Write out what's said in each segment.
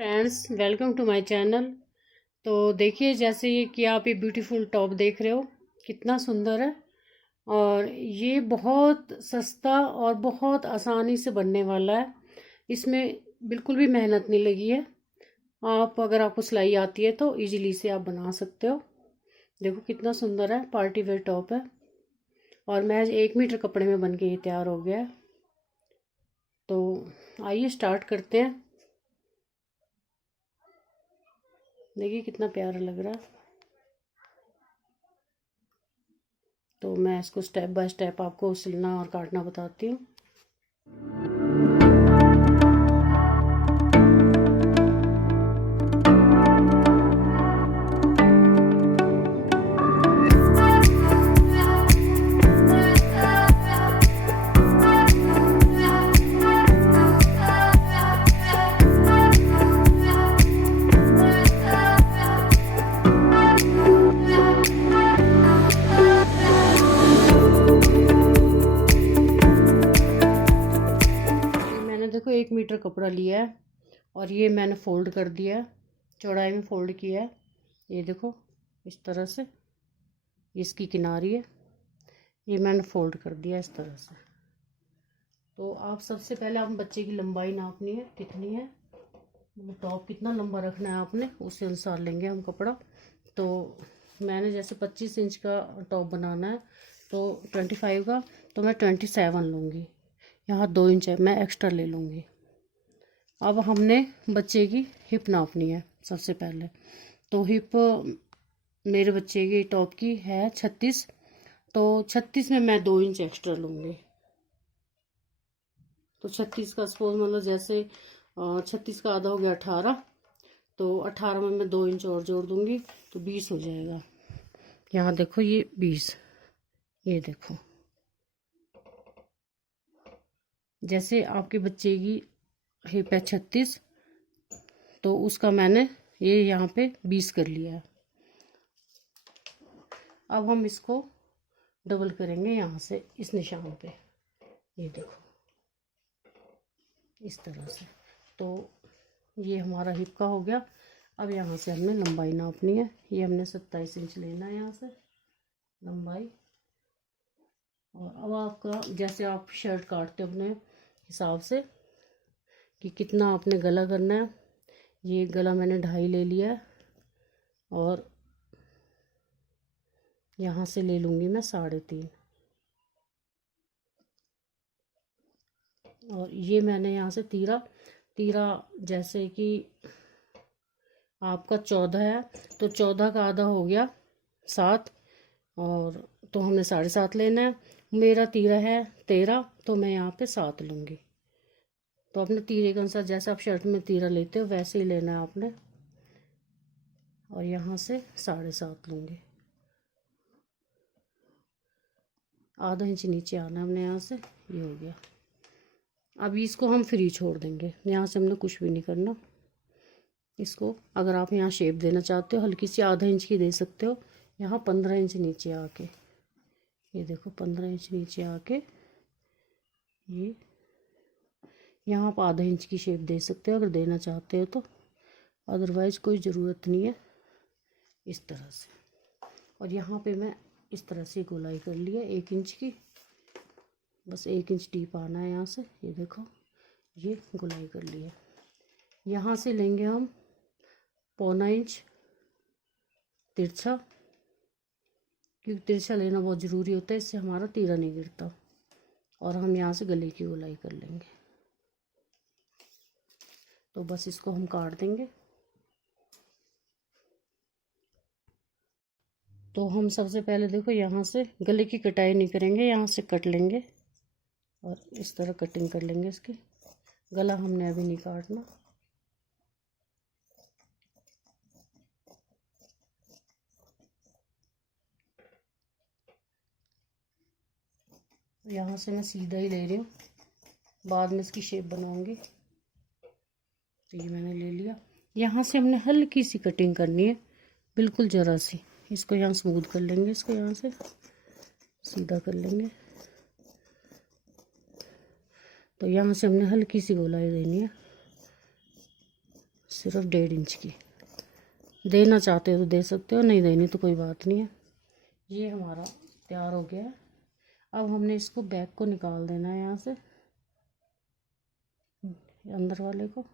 Friends, welcome to my channel. तो देखिए, जैसे ये कि आप ये ब्यूटीफुल टॉप देख रहे हो, कितना सुंदर है। और ये बहुत सस्ता और बहुत आसानी से बनने वाला है। इसमें बिल्कुल भी मेहनत नहीं लगी है। आप अगर आपको सिलाई आती है तो इजीली से आप बना सकते हो। देखो कितना सुंदर है, पार्टी वेयर टॉप है। और महज 1 मीटर कपड़े में बन के ये तैयार हो गया है। तो आइए स्टार्ट करते हैं। देखिए कितना प्यारा लग रहा है। तो मैं इसको स्टेप बाय स्टेप आपको सिलना और काटना बताती हूँ। देखो 1 मीटर कपड़ा लिया है और ये मैंने फोल्ड कर दिया है, चौड़ाई में फोल्ड किया है। ये देखो इस तरह से, इसकी किनारी है, ये मैंने फोल्ड कर दिया इस तरह से। तो आप सबसे पहले आप बच्चे की लंबाई नापनी है, कितनी है, टॉप कितना लंबा रखना है आपने, उसी अनुसार लेंगे हम कपड़ा। तो मैंने जैसे 25 इंच का टॉप बनाना है तो 25 का, तो मैं 27 लूँगी। यहाँ 2 इंच है, मैं एक्स्ट्रा ले लूँगी। अब हमने बच्चे की हिप नापनी है सबसे पहले। तो हिप मेरे बच्चे की टॉप की है 36, तो 36 में मैं 2 इंच एक्स्ट्रा लूँगी। तो 36 का सपोज मतलब जैसे 36 का आधा हो गया 18, तो 18 में मैं 2 इंच और जोड़ दूँगी तो 20 हो जाएगा। यहाँ देखो ये 20, ये देखो। जैसे आपके बच्चे की हिप है 36, तो उसका मैंने ये यहाँ पे 20 कर लिया है। अब हम इसको डबल करेंगे यहाँ से इस निशान पे, ये देखो इस तरह से। तो ये हमारा हिप का हो गया। अब यहाँ से हमने लंबाई नापनी है। ये हमने 27 इंच लेना है यहाँ से लंबाई। और अब आपका जैसे आप शर्ट काटते हो अपने हिसाब से कि कितना आपने गला करना है। ये गला मैंने 2.5 ले लिया है और यहाँ से ले लूँगी मैं 3.5। और ये मैंने यहाँ से तीरा जैसे कि आपका 14 है तो 14 का आधा हो गया 7, और तो हमने 7.5 लेना है। मेरा तीरा है 13, तो मैं यहाँ पे 7 लूँगी। तो अपने तीरे के अनुसार जैसे आप शर्ट में तीरा लेते हो वैसे ही लेना है आपने। और यहाँ से 7.5 लूँगी। आधा इंच नीचे आना हमने यहाँ से, ये हो गया। अब इसको हम फ्री छोड़ देंगे, यहाँ से हमने कुछ भी नहीं करना। इसको अगर आप यहाँ शेप देना चाहते हो हल्की सी आधा इंच की दे सकते हो। यहाँ 15 इंच नीचे आके, ये देखो 15 इंच नीचे आके ये यहाँ आप आधा इंच की शेप दे सकते हो अगर देना चाहते हो तो, अदरवाइज कोई ज़रूरत नहीं है। इस तरह से। और यहाँ पे मैं इस तरह से गोलाई कर लिया 1 इंच की, बस 1 इंच डीप आना है यहाँ से। ये देखो ये गोलाई कर लिया। यहाँ से लेंगे हम 1/4 इंच तिरछा, क्योंकि तिरछा लेना बहुत ज़रूरी होता है, इससे हमारा तीरा नहीं गिरता। और हम यहाँ से गले की गोलाई कर लेंगे। तो बस इसको हम काट देंगे। तो हम सबसे पहले देखो यहाँ से गले की कटाई नहीं करेंगे, यहाँ से कट लेंगे और इस तरह कटिंग कर लेंगे इसकी। गला हमने अभी नहीं काटना। यहाँ से मैं सीधा ही ले रही हूँ, बाद में इसकी शेप बनाऊंगी। तो ये मैंने ले लिया। यहाँ से हमने हल्की सी कटिंग करनी है, बिल्कुल ज़रा सी। इसको यहाँ स्मूथ कर लेंगे, इसको यहाँ से सीधा कर लेंगे। तो यहाँ से हमने हल्की सी गोलाई देनी है सिर्फ 1.5 इंच की। देना चाहते हो तो दे सकते हो, नहीं देनी तो कोई बात नहीं है। ये हमारा तैयार हो गया है। अब हमने इसको बैक को निकाल देना है यहाँ से, अंदर वाले को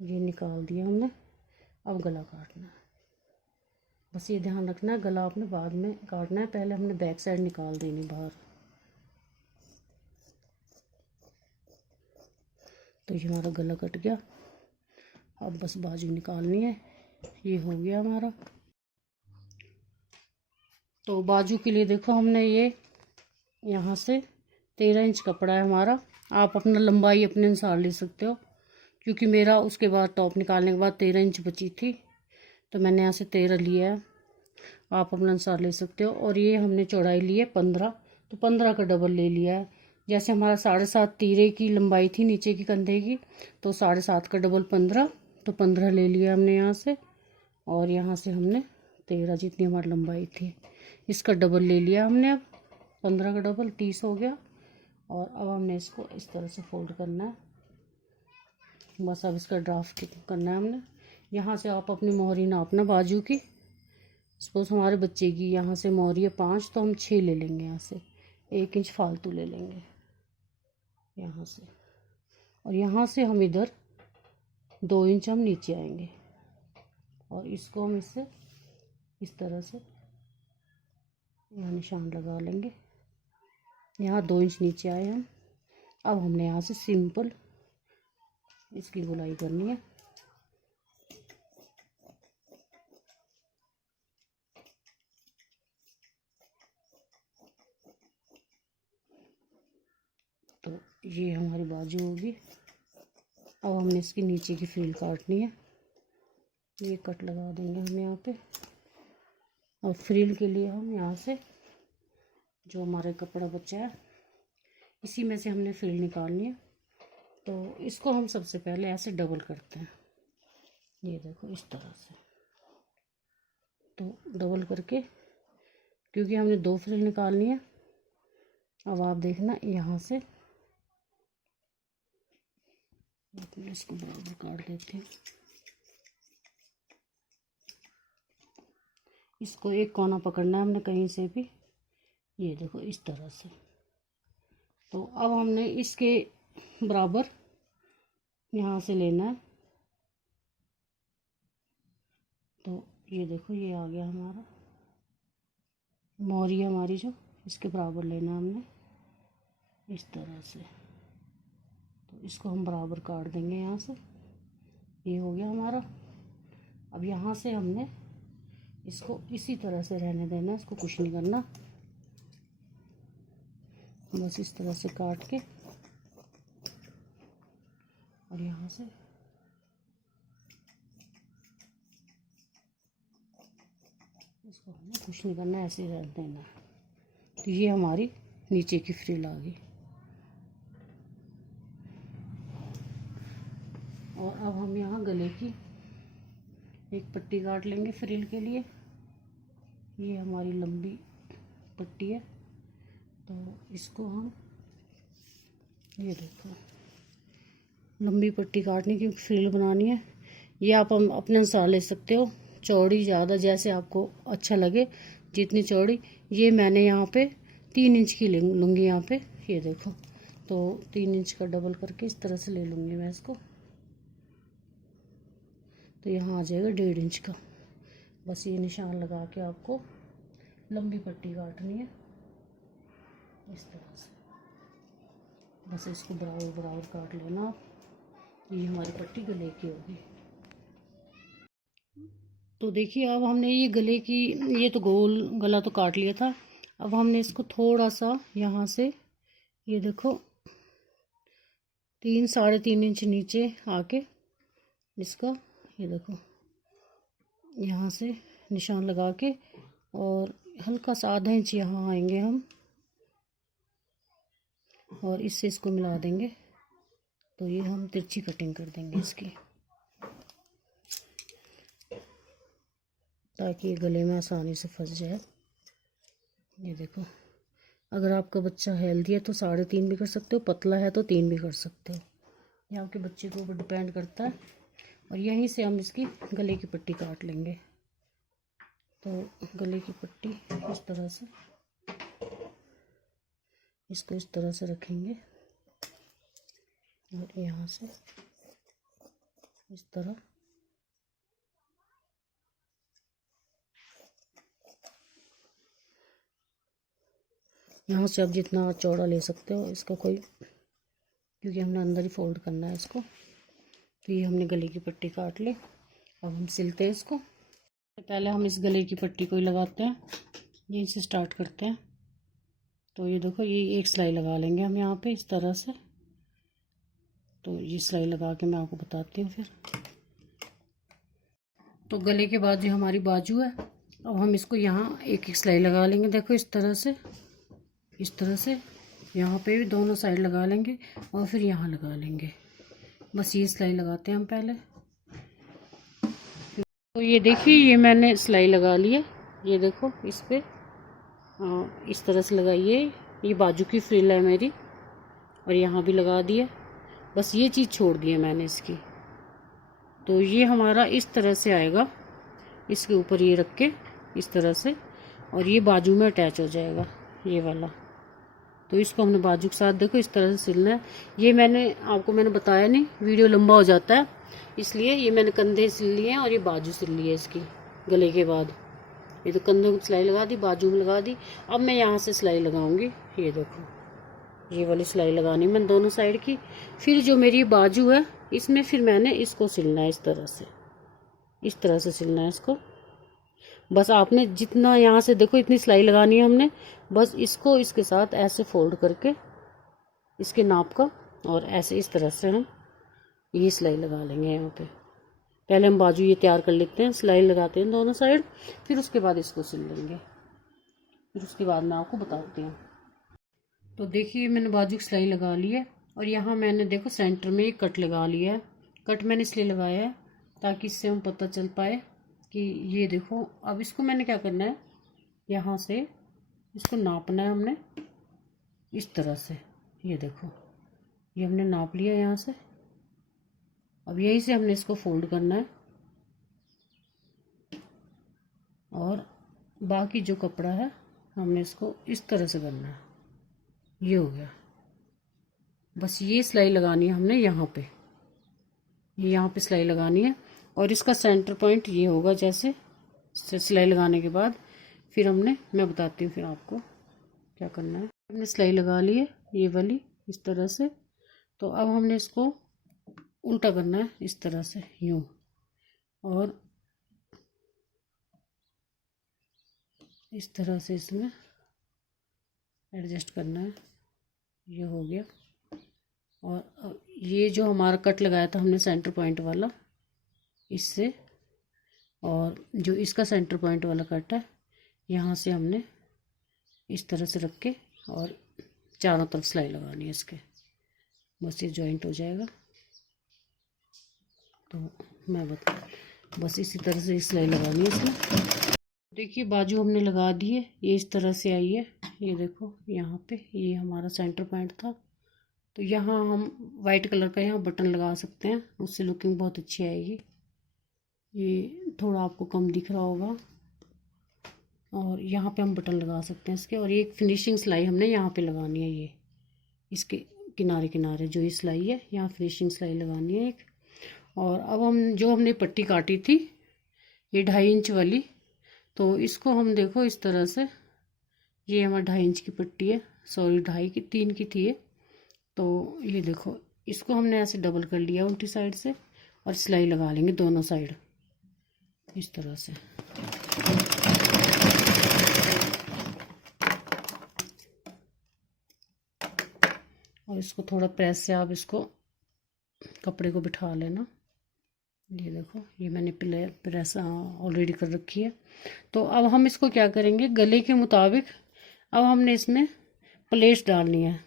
ये निकाल दिया हमने। अब गला काटना है, बस ये ध्यान रखना है गला आपने बाद में काटना है, पहले हमने बैक साइड निकाल देनी बाहर। तो ये हमारा गला कट गया। अब बस बाजू निकालनी है। ये हो गया हमारा। तो बाजू के लिए देखो हमने ये यहाँ से 13 इंच कपड़ा है हमारा। आप अपना लंबाई अपने अनुसार ले सकते हो, क्योंकि मेरा उसके बाद टॉप निकालने के बाद 13 इंच बची थी, तो मैंने यहाँ से 13 लिया है। आप अपना अनुसार ले सकते हो। और ये हमने चौड़ाई ली है 15, तो 15 का डबल ले लिया है। जैसे हमारा 7.5 तीरे की लंबाई थी नीचे की कंधे की, तो 7.5 का डबल 15, तो 15 ले लिया हमने यहाँ से। और यहाँ से हमने 13 जितनी हमारी लंबाई थी इसका डबल ले लिया हमने। अब 15 का डबल 30 हो गया। और अब हमने इसको इस तरह से फोल्ड करना है। बस अब इसका ड्राफ्ट करना है हमने। यहाँ से आप अपनी मोहरी नापना बाजू की। सपोज हमारे बच्चे की यहाँ से मोहरी है 5, तो हम 6 ले लेंगे। यहाँ से 1 इंच फालतू ले लेंगे यहाँ से। और यहाँ से हम इधर 2 इंच हम नीचे आएंगे, और इसको हम इससे इस तरह से यहाँ निशान लगा लेंगे। यहाँ 2 इंच नीचे आए हम। अब हमने यहाँ से सिंपल इसकी गोलाई करनी है। तो ये हमारी बाजू होगी। अब हमने इसकी नीचे की फ्रिल काटनी है। ये कट लगा देंगे हम यहाँ पे। और फ्रिल के लिए हम यहाँ से जो हमारे कपड़ा बचा है इसी में से हमने फ्रिल निकालनी है। तो इसको हम सबसे पहले ऐसे डबल करते हैं। ये देखो इस तरह से। तो डबल करके, क्योंकि हमने 2 फ्रिल निकालनी है। अब आप देखना यहाँ से इसको बराबर काट देते हैं। इसको एक कोना पकड़ना है हमने कहीं से भी। ये देखो इस तरह से। तो अब हमने इसके बराबर यहाँ से लेना है। तो ये देखो ये आ गया हमारा मोहरी हमारी, जो इसके बराबर लेना है हमने इस तरह से। तो इसको हम बराबर काट देंगे यहाँ से। ये हो गया हमारा। अब यहाँ से हमने इसको इसी तरह से रहने देना है, इसको कुछ नहीं करना। बस इस तरह से काट के और यहाँ से इसको हमें कुछ नहीं करना, ऐसे ही रहने देना। तो ये हमारी नीचे की फ्रिल आ गई। और अब हम यहाँ गले की एक पट्टी काट लेंगे फ्रिल के लिए। ये हमारी लंबी पट्टी है, तो इसको हम ये देखो लंबी पट्टी काटनी, क्योंकि फ्रिल बनानी है। ये आप हम अपने अनुसार ले सकते हो, चौड़ी ज़्यादा जैसे आपको अच्छा लगे, जितनी चौड़ी। ये मैंने यहाँ पे 3 इंच की लूँगी यहाँ पे। ये देखो, तो 3 इंच का डबल करके इस तरह से ले लूँगी मैं इसको। तो यहाँ आ जाएगा 1.5 इंच का। बस ये निशान लगा के आपको लंबी पट्टी काटनी है इस तरह से। बस इसको बराबर बराबर काट लेना। ये हमारी पट्टी गले की होगी। तो देखिए अब हमने ये गले की, ये तो गोल गला तो काट लिया था। अब हमने इसको थोड़ा सा यहाँ से ये देखो 3-3.5 इंच नीचे आके इसका ये देखो यहाँ से निशान लगा के, और हल्का सा आधा इंच यहाँ आएंगे हम, और इससे इसको मिला देंगे। तो ये हम तिरछी कटिंग कर देंगे इसकी, ताकि ये गले में आसानी से फंस जाए। ये देखो, अगर आपका बच्चा हेल्दी है तो 3.5 भी कर सकते हो, पतला है तो 3 भी कर सकते हो। ये आपके बच्चे के ऊपर डिपेंड करता है। और यहीं से हम इसकी गले की पट्टी काट लेंगे। तो गले की पट्टी इस तरह से, इसको इस तरह से रखेंगे और यहाँ से इस तरह यहाँ से आप जितना चौड़ा ले सकते हो, इसका कोई, क्योंकि हमने अंदर ही फोल्ड करना है इसको। तो ये हमने गले की पट्टी काट ली। अब हम सिलते हैं इसको। पहले हम इस गले की पट्टी को ही लगाते हैं, यहीं से स्टार्ट करते हैं। तो ये देखो, ये एक सिलाई लगा लेंगे हम यहाँ पे इस तरह से। तो ये सिलाई लगा के मैं आपको बताती हूँ फिर। तो गले के बाद जो हमारी बाजू है, अब हम इसको यहाँ एक एक सिलाई लगा लेंगे। देखो इस तरह से यहाँ पे भी दोनों साइड लगा लेंगे और फिर यहाँ लगा लेंगे। बस ये सिलाई लगाते हैं हम पहले। तो ये देखिए, ये मैंने सिलाई लगा ली है। ये देखो इस पे इस तरह से लगाइए। ये बाजू की फ्रिल है मेरी, और यहाँ भी लगा दी है। बस ये चीज़ छोड़ दी है मैंने इसकी। तो ये हमारा इस तरह से आएगा, इसके ऊपर ये रख के इस तरह से, और ये बाजू में अटैच हो जाएगा ये वाला। तो इसको हमने बाजू के साथ देखो इस तरह से सिलना है। ये मैंने बताया नहीं, वीडियो लंबा हो जाता है, इसलिए ये मैंने कंधे सिल लिए हैं और ये बाजू सिल ली है इसकी गले के बाद। ये तो कंधों की सिलाई लगा दी, बाजू में लगा दी। अब मैं यहाँ से सिलाई लगाऊंगी। ये देखो, ये वाली सिलाई लगानी मैंने दोनों साइड की। फिर जो मेरी बाजू है, इसमें फिर मैंने इसको सिलना है इस तरह से सिलना है इसको। बस आपने जितना यहाँ से देखो इतनी सिलाई लगानी है हमने। बस इसको इसके साथ ऐसे फोल्ड करके इसके नाप का, और ऐसे इस तरह से हम ये सिलाई लगा लेंगे यहाँ पे। पहले हम बाजू ये तैयार कर लेते हैं, सिलाई लगाते हैं दोनों साइड, फिर उसके बाद इसको सिल लेंगे। फिर उसके बाद मैं आपको बताती हूँ। तो देखिए, मैंने बाजू की सिलाई लगा ली है, और यहाँ मैंने देखो सेंटर में एक कट लगा लिया है। कट मैंने इसलिए लगाया है ताकि इससे हम पता चल पाए कि ये देखो। अब इसको मैंने क्या करना है, यहाँ से इसको नापना है हमने इस तरह से। ये देखो, ये हमने नाप लिया यहाँ से। अब यहीं से हमने इसको फोल्ड करना है, और बाकी जो कपड़ा है हमने इसको इस तरह से करना है। ये हो गया। बस ये सिलाई लगानी है हमने यहाँ पे, यहाँ पे सिलाई लगानी है, और इसका सेंटर पॉइंट ये होगा। जैसे सिलाई लगाने के बाद फिर मैं बताती हूँ फिर आपको क्या करना है। हमने सिलाई लगा ली है ये वाली इस तरह से। तो अब हमने इसको उल्टा करना है इस तरह से, यूँ, और इस तरह से इसमें एडजस्ट करना है। ये हो गया। और ये जो हमारा कट लगाया था हमने सेंटर पॉइंट वाला, इससे, और जो इसका सेंटर पॉइंट वाला कट है, यहाँ से हमने इस तरह से रख के और चारों तरफ सिलाई लगानी है इसके। बस ये जॉइंट हो जाएगा। तो मैं बस इसी तरह से सिलाई लगानी है इसमें। देखिए, बाजू हमने लगा दी है, ये इस तरह से आई है। ये देखो, यहाँ पे ये हमारा सेंटर पॉइंट था। तो यहाँ हम वाइट कलर का यहाँ बटन लगा सकते हैं, उससे लुकिंग बहुत अच्छी आएगी। ये थोड़ा आपको कम दिख रहा होगा, और यहाँ पे हम बटन लगा सकते हैं इसके। और एक फिनिशिंग सिलाई हमने यहाँ पे लगानी है, ये इसके किनारे किनारे जो ये सिलाई है, यहाँ फिनिशिंग सिलाई लगानी है एक। और अब हमने पट्टी काटी थी ये 2.5 इंच वाली, तो इसको हम देखो इस तरह से, ये हमारा 2.5 इंच की पट्टी है, सॉरी 2.5 की, 3 की थी ये। तो ये देखो, इसको हमने ऐसे डबल कर लिया उल्टी साइड से, और सिलाई लगा लेंगे दोनों साइड इस तरह से। और इसको थोड़ा प्रेस से आप इसको कपड़े को बिठा लेना। ये देखो, ये मैंने प्रेस ऑलरेडी कर रखी है। तो अब हम इसको क्या करेंगे, गले के मुताबिक अब हमने इसमें प्लेट्स डालनी है।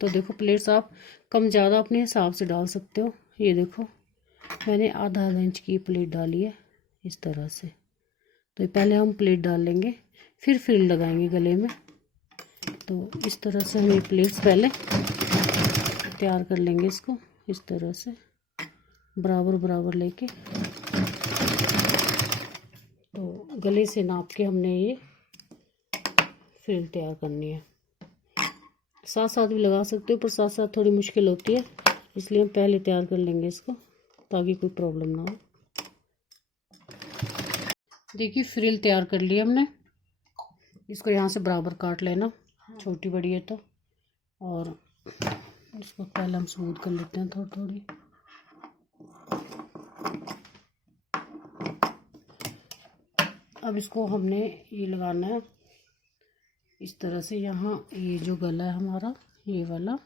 तो देखो, प्लेट्स आप कम ज़्यादा अपने हिसाब से डाल सकते हो। ये देखो, मैंने आधा इंच की प्लेट डाली है इस तरह से। तो पहले हम प्लेट डाल लेंगे, फिर फ्रिल लगाएंगे गले में। तो इस तरह से हम ये प्लेट्स पहले तैयार कर लेंगे इसको इस तरह से। बराबर बराबर लेके, तो गले से नाप के हमने ये फ्रिल तैयार करनी है। साथ साथ भी लगा सकते हो, पर साथ साथ थोड़ी मुश्किल होती है, इसलिए हम पहले तैयार कर लेंगे इसको ताकि कोई प्रॉब्लम ना हो। देखिए फ्रिल तैयार कर लिया हमने। इसको यहाँ से बराबर काट लेना, छोटी बड़ी है तो। और इसको पहले हम स्मूथ कर लेते हैं थोड़ी थोड़ी। अब इसको हमने ये लगाना है इस तरह से। यहाँ ये जो गला है हमारा, ये वाला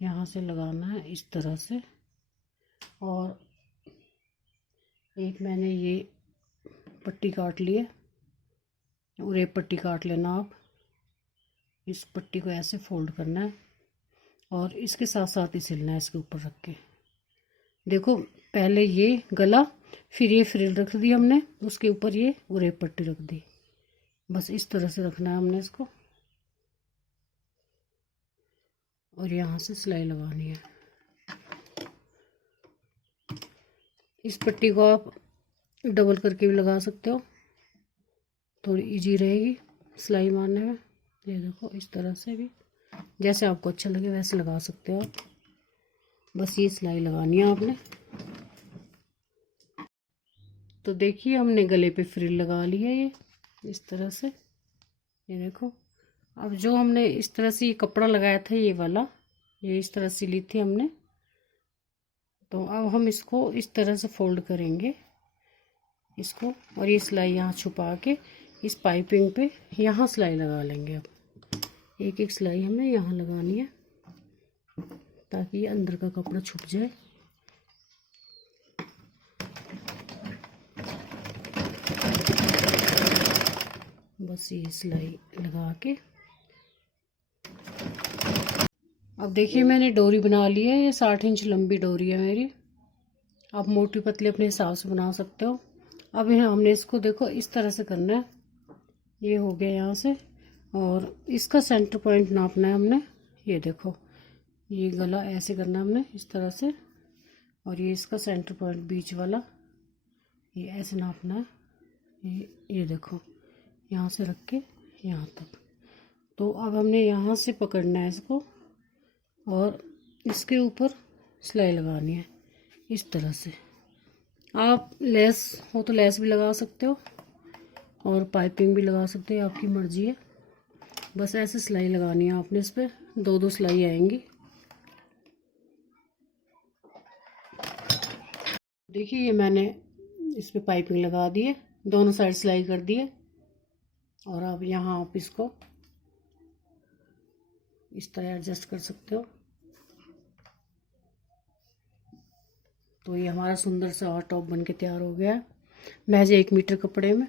यहाँ से लगाना है इस तरह से। और एक मैंने ये पट्टी काट ली है, और एक पट्टी काट लेना आप। इस पट्टी को ऐसे फोल्ड करना है और इसके साथ साथ ही सिलना है इसके ऊपर रख के। देखो पहले ये गला, फिर ये फ्रिल रख दी हमने, उसके ऊपर ये और एक पट्टी रख दी। बस इस तरह से रखना है हमने इसको, और यहाँ से सिलाई लगानी है। इस पट्टी को आप डबल करके भी लगा सकते हो, थोड़ी इजी रहेगी सिलाई मारने में। ये देखो इस तरह से भी, जैसे आपको अच्छा लगे वैसे लगा सकते हो आप। बस ये सिलाई लगानी है आपने। तो देखिए हमने गले पे फ्रिल लगा ली है ये इस तरह से। ये देखो, अब जो हमने इस तरह से ये कपड़ा लगाया था, ये वाला, ये इस तरह से ली थी हमने, तो अब हम इसको इस तरह से फोल्ड करेंगे इसको, और ये सिलाई यहाँ छुपा के इस पाइपिंग पे यहाँ सिलाई लगा लेंगे। अब एक एक सिलाई हमें यहाँ लगानी है ताकि ये अंदर का कपड़ा छुप जाए। बस ये सिलाई लगा के, अब देखिए मैंने डोरी बना ली है। ये 60 इंच लंबी डोरी है मेरी। आप मोटी पतली अपने हिसाब से बना सकते हो। अब यहाँ हमने इसको देखो इस तरह से करना है। ये हो गया यहाँ से, और इसका सेंटर पॉइंट नापना है हमने। ये देखो, ये गला ऐसे करना है हमने इस तरह से, और ये इसका सेंटर पॉइंट बीच वाला ये ऐसे नापना है। ये देखो, यहाँ से रख के यहाँ तक। तो अब हमने यहाँ से पकड़ना है इसको, और इसके ऊपर सिलाई लगानी है इस तरह से। आप लेस हो तो लेस भी लगा सकते हो, और पाइपिंग भी लगा सकते हो, आपकी मर्जी है। बस ऐसे सिलाई लगानी है आपने। इस पर दो दो सिलाई आएंगी। देखिए ये मैंने इस पर पाइपिंग लगा दी है, दोनों साइड सिलाई कर दी है। और अब यहाँ आप इसको इस तरह एडजस्ट कर सकते हो। तो ये हमारा सुंदर सा टॉप बन के तैयार हो गया है महज 1 मीटर कपड़े में।